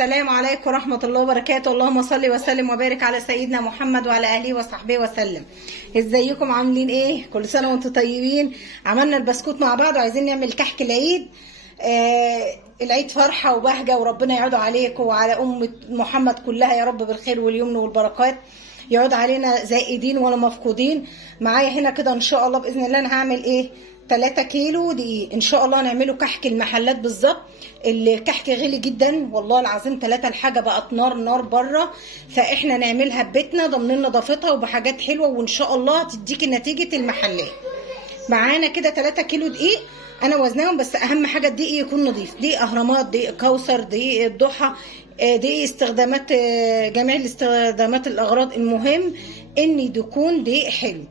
السلام عليكم ورحمة الله وبركاته. اللهم صل وسلم وبارك على سيدنا محمد وعلى آله وصحبه وسلم. ازيكم عاملين ايه؟ كل سنة وانتم طيبين. عملنا البسكوت مع بعض وعايزين نعمل كحك العيد. العيد فرحة وبهجة وربنا يعود عليكم وعلى أمة محمد كلها يا رب بالخير واليمن والبركات، يعود علينا زائدين ولا مفقودين. معايا هنا كده ان شاء الله باذن الله انا هعمل ايه 3 كيلو دقيق ان شاء الله نعمله كحك المحلات بالظبط. الكحك غالي جدا والله العظيم، 3 الحاجه بقت نار بره، فاحنا نعملها ببيتنا ضامنين نظافتها وبحاجات حلوه وان شاء الله تديكي نتيجه المحلات. معانا كده 3 كيلو دقيق انا وزناهم، بس اهم حاجه الدقيق يكون نظيف، دقيق اهرامات، دقيق كوثر، دقيق الضحى، دقيق استخدامات جميع الاستخدامات الاغراض، المهم ان يكون دقيق حلو.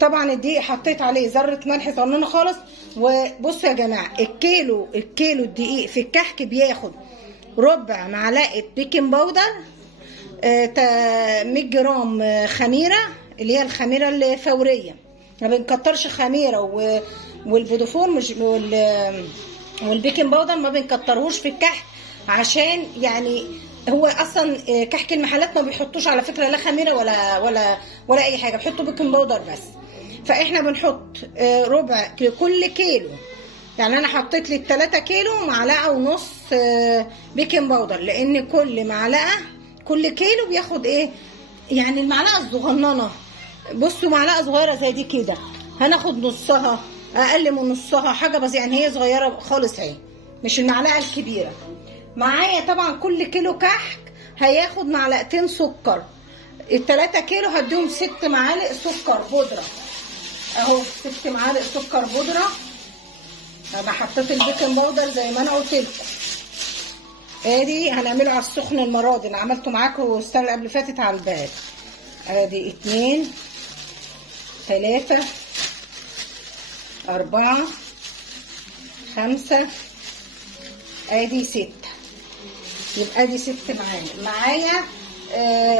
طبعا الدقيق حطيت عليه ذره ملح صغننه خالص. وبصوا يا جماعه الكيلو الدقيق في الكحك بياخد ربع معلقه بيكنج باودر، 100 جرام خميره اللي هي الخميره الفوريه، ما بنكترش خميره، والبودوفور مش والبيكنج باودر ما بنكترهوش في الكحك، عشان يعني هو اصلا كحك المحلات ما بيحطوش على فكره لا خميره ولا اي حاجه، بيحطوا بيكنج باودر بس. فاحنا بنحط ربع كل كيلو، يعني انا حطيت لي 3 كيلو معلقه ونص بيكنج باودر، لان كل معلقه كل كيلو بياخد ايه، يعني المعلقه الصغننه، بصوا معلقه صغيره زي دي كده هناخد نصها، اقل من نصها حاجه بس، يعني هي صغيره خالص اهي مش المعلقه الكبيره. معايا طبعا كل كيلو كحك هياخد معلقتين سكر، ال3 كيلو هديهم 6 معالق سكر بودره اهو، 6 معالق سكر بودره. انا حطيت البيكنج باودر زي ما انا قلت لكم. ادي هنعمله على السخن المره دي، انا عملته معاكم السنه اللي قبل فاتت على البارد. ادي 2 3 4 5 ادي 6، يبقى دي 6 معايا.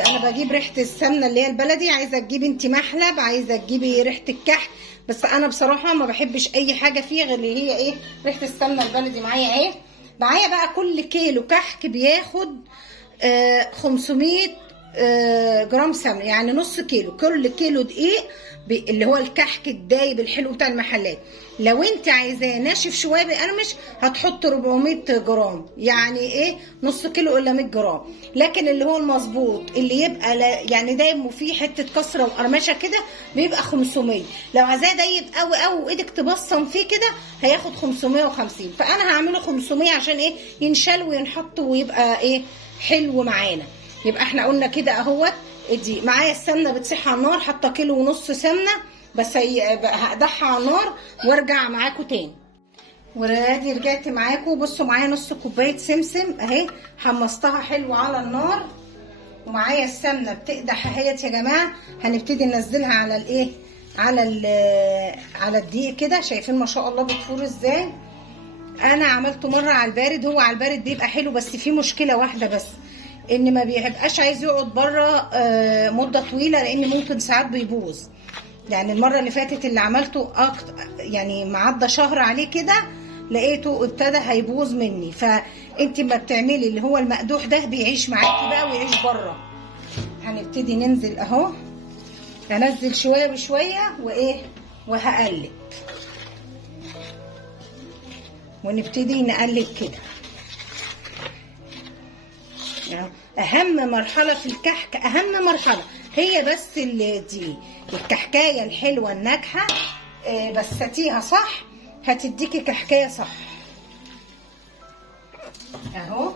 انا بجيب ريحه السمنه اللي هي البلدي، عايزه تجيبي انت محلب، عايزه تجيبي ريحه الكحك، بس انا بصراحه ما بحبش اي حاجه فيه غير اللي هي ايه ريحه السمنه البلدي. معايا ايه، معايا بقى كل كيلو كحك بياخد 500 جرام سمنه، يعني نص كيلو. كل كيلو دقيق اللي هو الكحك الدايب الحلو بتاع المحلات، لو انت عايزاه ناشف شويه بيقرمش هتحط 400 جرام، يعني ايه نص كيلو الا 100 جرام. لكن اللي هو المظبوط اللي يبقى يعني دايب وفيه حته كسره وقرمشه كده بيبقى 500. لو عايزاه دايب قوي قوي وايدك تبصم فيه كده هياخد 550، فانا هعمله 500 عشان ايه ينشال وينحط ويبقى ايه حلو معانا. يبقى احنا قلنا كده اهوت. ادي معايا السمنه بتسيح على النار، حاطه كيلو ونص سمنه بس، هقدحها على النار وارجع معاكم تاني. وادي رجعت معاكم. بصوا معايا نص كوبايه سمسم اهي، حمصتها حلو على النار، ومعايا السمنه بتقدح اهيت يا جماعه. هنبتدي ننزلها على الايه على الدقيق كده، شايفين ما شاء الله بتفور ازاي. انا عملته مره على البارد، هو على البارد بيبقى حلو، بس في مشكله واحده بس، ان ما بيبقاش عايز يقعد بره مده طويله، لان ممكن ساعات بيبوظ. يعني المره اللي فاتت اللي عملته يعني معدى شهر عليه كده لقيته ابتدى هيبوظ مني. فانت ما بتعملي اللي هو المقدوح ده بيعيش معاكي بقى ويعيش بره. هنبتدي ننزل اهو، هنزل شويه بشويه وايه وهقلب، ونبتدي نقلب كده. يعني اهم مرحله في الكحك، اهم مرحله هي بس دي الكحكايه الحلوه الناجحه، بساتيها صح هتديكي كحكايه صح اهو.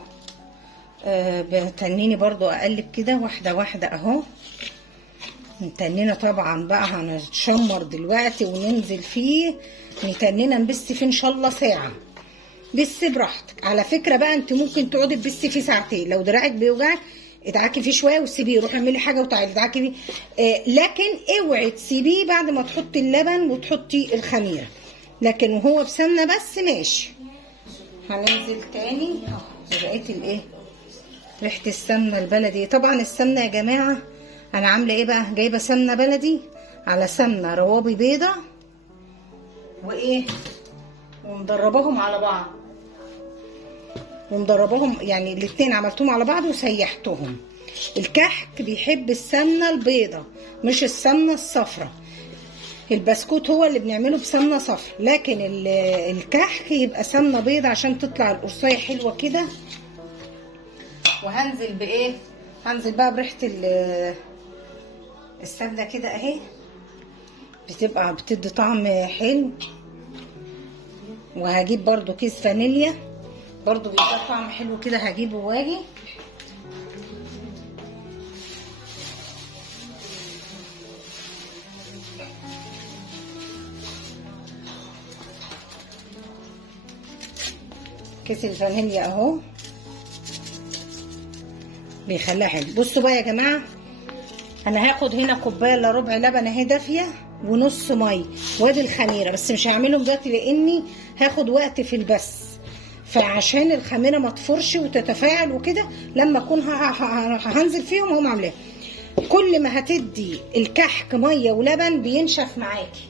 بتنيني برضو اقلب كده واحده واحده اهو. نتنينا طبعا بقى هنتشمر دلوقتي وننزل فيه، نتنينا نبس فيه ان شاء الله ساعه. بس براحتك على فكره بقى، انت ممكن تقعدي تبسي فيه ساعتين، لو دراعك بيوجعك ادعكي فيه شويه وسيبيه، روحي اعملي حاجه وتعالي ادعكي فيه. لكن اوعي تسيبيه بعد ما تحطي اللبن وتحطي الخميره، لكن وهو بسمنه بس ماشي. هننزل تاني اهو بقيت الايه ريحه السمنه البلدي. طبعا السمنه يا جماعه انا عامله ايه بقى، جايبه سمنه بلدي على سمنه روابي بيضه وايه ومدرباهم على بعض. ومضرباهم، يعني الاتنين عملتهم على بعض وسيحتهم. الكحك بيحب السمنه البيضه مش السمنه الصفراء. البسكوت هو اللي بنعمله بسمنه صفراء، لكن الكحك يبقى سمنه بيضه عشان تطلع القرصايه حلوه كده. وهنزل بايه؟ هنزل بقى بريحه السمنه كده اهي، بتبقى بتدي طعم حلو. وهجيب برضو كيس فانيليا برضو بيدي طعم حلو كده، هجيبه واجي. كيس الفانيليا اهو بيخليها حلو. بصوا بقى يا جماعه، انا هاخد هنا كوبايه الا ربع لبن اهي دافيه ونص ميه، وادي الخميره، بس مش هعملهم دلوقتي لاني هاخد وقت في البث، فعشان الخميره ما تفرش وتتفاعل وكده لما اكون هنزل فيهم هم عاملين. كل ما هتدي الكحك ميه ولبن بينشف معاكي،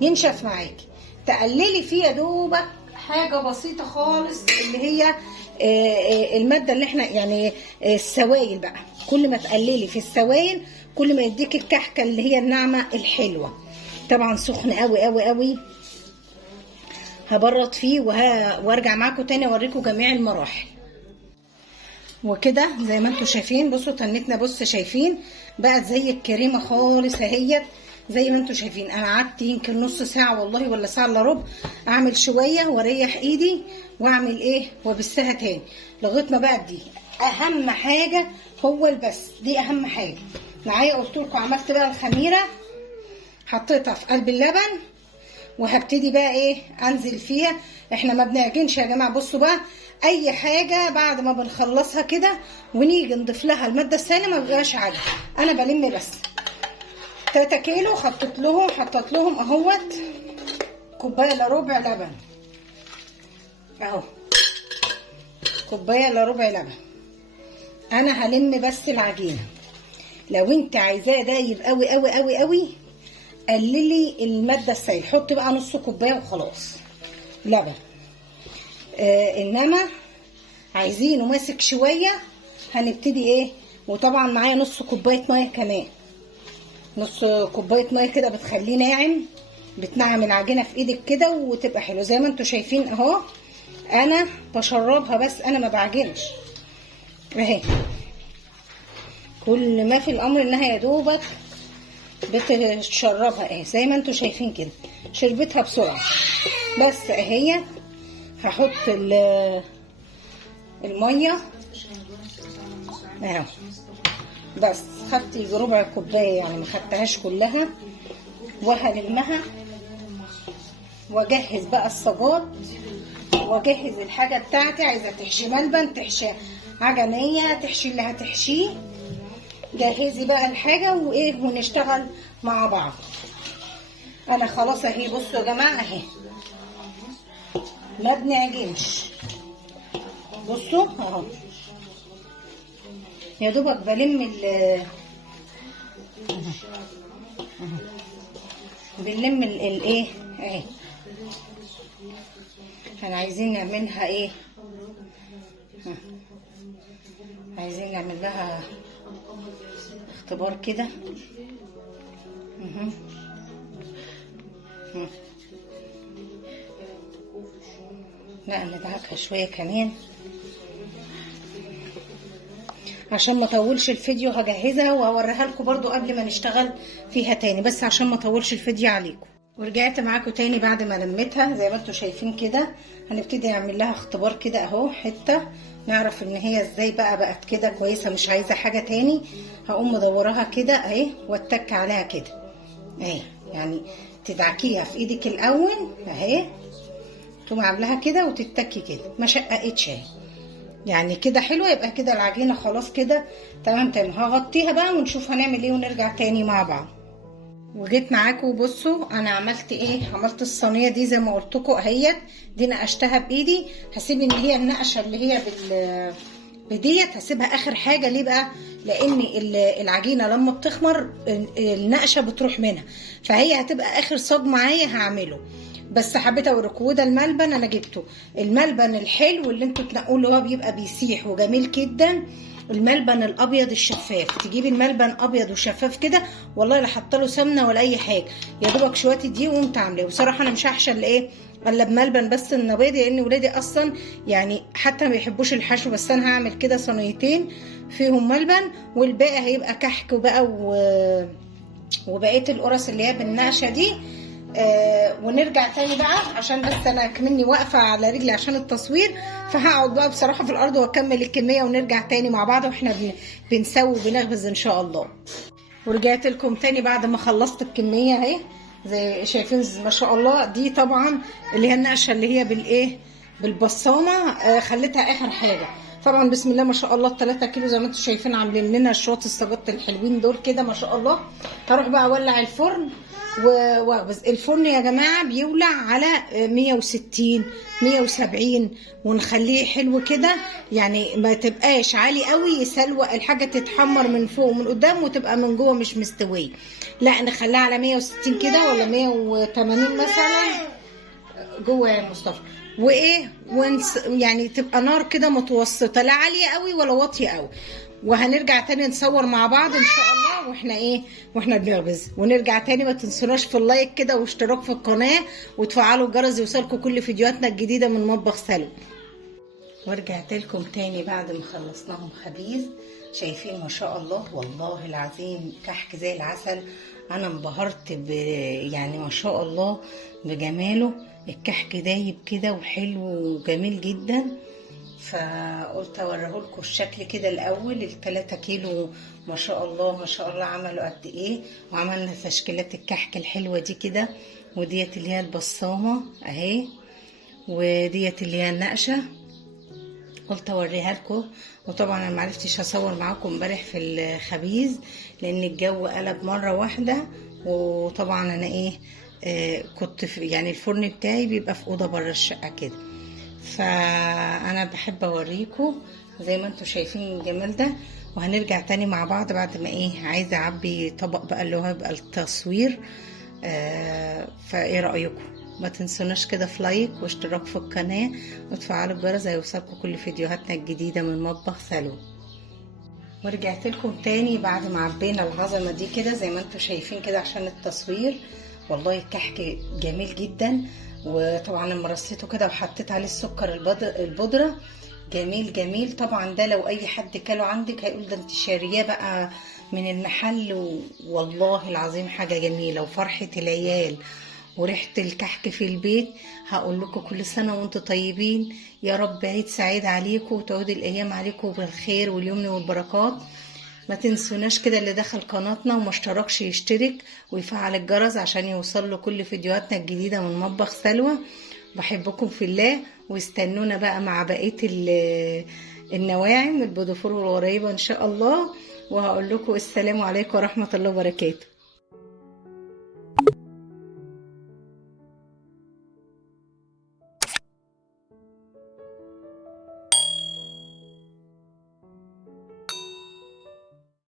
ينشف معاكي. تقللي فيه يا دوبك حاجه بسيطه خالص اللي هي الماده اللي احنا يعني السوائل بقى. كل ما تقللي في السوائل كل ما يديك الكحكه اللي هي الناعمه الحلوه. طبعا سخن قوي قوي قوي، هبرد فيه وارجع معاكم تاني اوريكم جميع المراحل. وكده زي ما انتم شايفين، بصوا تنتنا، بص شايفين بقت زي الكريمه خالص اهيت زي ما انتم شايفين. انا قعدت يمكن نص ساعه والله ولا ساعه الا ربع اعمل شويه واريح ايدي واعمل ايه وابسها تاني لغايه ما بقت دي. اهم حاجه هو البس، دي اهم حاجه معايا. قلت لكم عملت بقى الخميره، حطيتها في قلب اللبن وهبتدي بقى ايه انزل فيها. احنا ما بنعجنش يا جماعه. بصوا بقى، اي حاجه بعد ما بنخلصها كده ونيجي نضيف لها الماده السائله ما بيبقاش عجن. انا بلم بس 3 كيلو حطيت لهم اهوت كوبايه الا ربع لبن اهو، كوبايه الا ربع لبن. انا هلم بس العجينه. لو انت عايزاه دايب قوي قوي قوي قوي قللي الماده السائله، حط بقى نص كوبايه وخلاص لبن. انما عايزينه ماسك شويه هنبتدي ايه. وطبعا معايا نص كوبايه ميه كمان، نص كوبايه ميه كده بتخليه ناعم، بتنعم العجينه في ايدك كده وتبقى حلوه زي ما انتم شايفين اهو. انا بشربها بس انا ما بعجنش اهي. كل ما في الامر انها يا دوبك بتشربها اهي زي ما انتم شايفين كده، شربتها بسرعه. بس اهي هحط الميه اهو، بس خدت يجي ربع كوبايه يعني ما خدتهاش كلها. وهلمها واجهز بقى الصاجات واجهز الحاجه بتاعتي. عايزه تحشي ملبن، تحشي عجميه، تحشي اللي هتحشيه. جهزي بقى الحاجه وايه ونشتغل مع بعض. انا خلاص اهي. بصوا يا جماعه اهي ما بنعجنش. بصوا اهو يا دوبك بلم بنلم الايه اهي. احنا عايزين نعملها ايه، عايزين نعمل لها اختبار كده. لا ندعكها شويه كمان عشان ما اطولش الفيديو. هجهزها وهوريها لكم برضو قبل ما نشتغل فيها تاني، بس عشان ما اطولش الفيديو عليكم. ورجعت معاكم تاني بعد ما لميتها زي ما انتم شايفين كده. هنبتدي نعمل لها اختبار كده اهو، حته نعرف ان هي ازاي بقت كده كويسه مش عايزه حاجه تاني. هقوم مدوراها كده اهي واتك عليها كده اهي، يعني تدعكيها في ايدك الاول اهي، تقوم عاملاها كده وتتكي كده ما شققتش اهي، يعني كده حلوه. يبقى كده العجينه خلاص كده تمام. هغطيها بقى ونشوف هنعمل ايه ونرجع تاني مع بعض. وجيت معاكم. بصوا انا عملت ايه، عملت الصينيه دي زي ما قلت لكم اهيت. دي نقشتها بايدي. هسيب ان هي النقشه اللي هي بديت هسيبها اخر حاجه. ليه بقى؟ لان العجينه لما بتخمر النقشه بتروح منها، فهي هتبقى اخر صاج معايا هعمله. بس حبيت اوريكم. وده الملبن انا جبته، الملبن الحلو اللي انتوا تنقوه اللي هو بيبقى بيسيح وجميل جدا، الملبن الابيض الشفاف. تجيبي الملبن ابيض وشفاف كده، والله لا حاطه له سمنه ولا اي حاجه، يا دوبك شويه دي وقمت عاملاه. وبصراحه انا مش هحشى الا بملبن بس النبيض، لان ولادي اصلا يعني حتى ما بيحبوش الحشو. بس انا هعمل كده صينيتين فيهم ملبن، والباقي هيبقى كحك وبقى وبقيه القرص اللي هي بالنقشه دي. ونرجع تاني بقى، عشان بس انا كمني واقفه على رجلي عشان التصوير، فهقعد بقى بصراحه في الارض واكمل الكميه، ونرجع تاني مع بعض واحنا بنسوي وبنخبز ان شاء الله. ورجعت لكم تاني بعد ما خلصت الكميه اهي، زي شايفين ما شاء الله. دي طبعا اللي هي النقشه اللي هي بالبصامه، خليتها اخر حاجه. طبعا بسم الله ما شاء الله 3 كيلو زي ما انتم شايفين، عاملين لنا شويه السجط الحلوين دول كده ما شاء الله. هروح بقى اولع الفرن واخبز. الفرن يا جماعه بيولع على 160 170، ونخليه حلو كده، يعني ما تبقاش عالي قوي يسلوى الحاجه تتحمر من فوق ومن قدام وتبقى من جوه مش مستويه. لا نخليها على 160 كده ولا 180 مثلا جوه يا مصطفى. يعني تبقى نار كده متوسطه، لا عاليه قوي ولا واطيه قوي. وهنرجع تاني نصور مع بعض ان شاء الله واحنا بنخبز. ونرجع تاني، ما تنسوناش في اللايك كده واشتراك في القناه وتفعلوا الجرس يوصلكم كل فيديوهاتنا الجديده من مطبخ سلوى. ورجعت لكم تاني بعد ما خلصناهم خبيز. شايفين ما شاء الله والله العظيم كحك زي العسل. انا انبهرت يعني ما شاء الله بجماله. الكحك دايب كده وحلو وجميل جدا، فقلت اوريهولكم الشكل كده الاول. ال3 كيلو ما شاء الله ما شاء الله عملوا قد ايه. وعملنا تشكيلات الكحك الحلوه دي كده، وديت اللي هي البصامه اهي، وديت اللي هي النقشه. قلت اوريها لكم. وطبعا انا معرفتش اصور معاكم امبارح في الخبيز لان الجو قلب مره واحده. وطبعا انا كنت يعني الفرن بتاعي بيبقى في اوضه بره الشقه كده، فانا بحب اوريكم زي ما انتم شايفين الجمال ده. وهنرجع تاني مع بعض بعد ما عايزه اعبي طبق بقى اللي هو هيبقى التصوير. فايه رايكم؟ ما تنسوناش كده في لايك واشتراك في القناه وتفعلوا الجرس هيوصلكم كل فيديوهاتنا الجديده من مطبخ سلوى. ورجعت لكم تاني بعد ما عبينا العظمه دي كده زي ما انتم شايفين كده عشان التصوير. والله الكحك جميل جدا. وطبعا لما رصيته كده وحطيت عليه السكر البودره جميل جميل. طبعا ده لو اي حد كله عندك هيقول ده انت شارياه بقى من المحل. والله العظيم حاجه جميله. وفرحه العيال وريحه الكحك في البيت. هقول لكم كل سنه وانتم طيبين، يا رب عيد سعيد عليكم وتعود الايام عليكم بالخير واليمن والبركات. ما تنسوناش كده اللي دخل قناتنا وما اشتركش يشترك ويفعل الجرس عشان يوصل له كل فيديوهاتنا الجديده من مطبخ سلوى. بحبكم في الله، واستنونا بقى مع بقيه النواعم البودفور والغريبه ان شاء الله. وهقول لكم السلام عليكم ورحمه الله وبركاته.